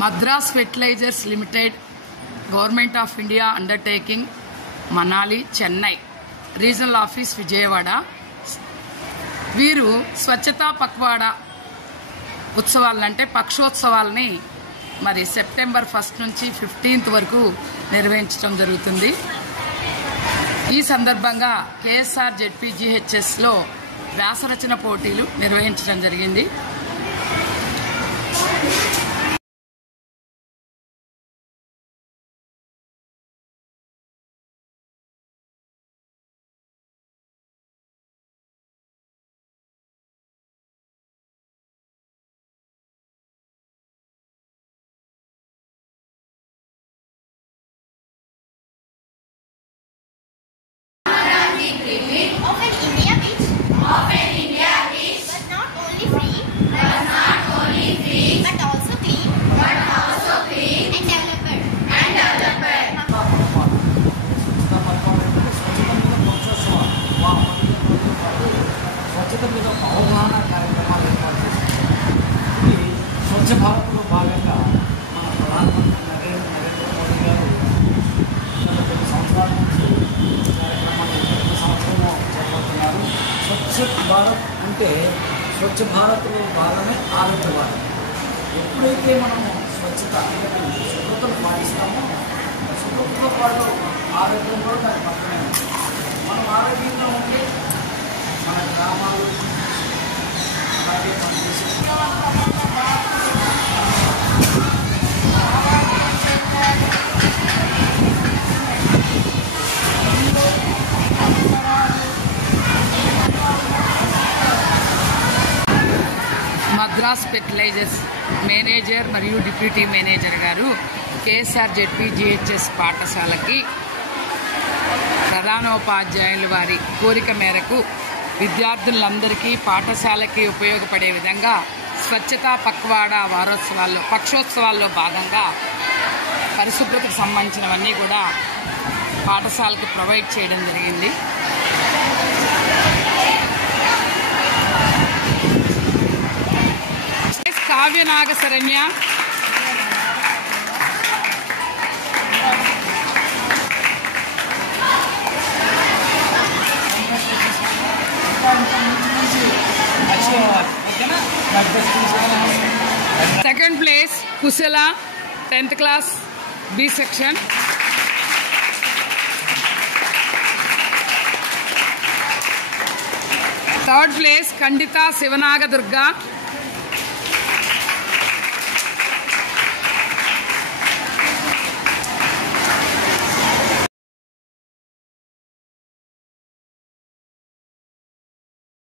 Madras Fertilizers Limited, Government of India Undertaking, Manali, Chennai, Regional Office Vijayawada. వీరు స్వచ్ఛతా పక్వాడ ఉత్సవాలంటే పక్షోత్సవాలని మరి September 1 నుంచి 15 వరకు నిర్వహించడం జరుగుతుంది. ఈ సందర్భంగా కేఎస్ఆర్ జెడ్పీజీహెచ్ఎస్లో వ్యాసరచన పోటీలు నిర్వహించడం జరిగింది. అవగాహన కార్యక్రమాలు ఏర్పాటు చేశారు. ఇది స్వచ్ఛ భారత్లో భాగంగా మన ప్రధానమంత్రి నరేంద్ర మోదీ గారు గత కొన్ని సంవత్సరాల నుంచి కార్యక్రమాలు ప్రతి సంవత్సరము చేపడుతున్నారు. స్వచ్ఛ భారత్ అంటే స్వచ్ఛ భారత్లో భాగమే ఆరోగ్య భారత్. ఎప్పుడైతే మనము స్వచ్ఛత అంటే శుభ్రతను పాటిస్తామో శుభ్రతతో పాటు ఆరోగ్యం కూడా దాని పక్కనే ఉంది. మనం ఆరోగ్యంగా ఉంటే మన గ్రామాలు అలాగే పనిచేసే మద్రాస్ ఫెర్టిలైజర్స్ మేనేజర్ మరియు డిప్యూటీ మేనేజర్ గారు కేఎస్ఆర్ జెడ్పీజీహెచ్ఎస్ పాఠశాలకి ప్రధానోపాధ్యాయుల వారి కోరిక మేరకు విద్యార్థులందరికీ పాఠశాలకి ఉపయోగపడే విధంగా స్వచ్ఛతా పక్వాడా వారోత్సవాల్లో పక్షోత్సవాల్లో భాగంగా పరిశుభ్రతకు సంబంధించినవన్నీ కూడా పాఠశాలకు ప్రొవైడ్ చేయడం జరిగింది. Kavya నాగశరణ్య, second place Kushala 10th class B section. Third place Khandita శివనాగదుర్గ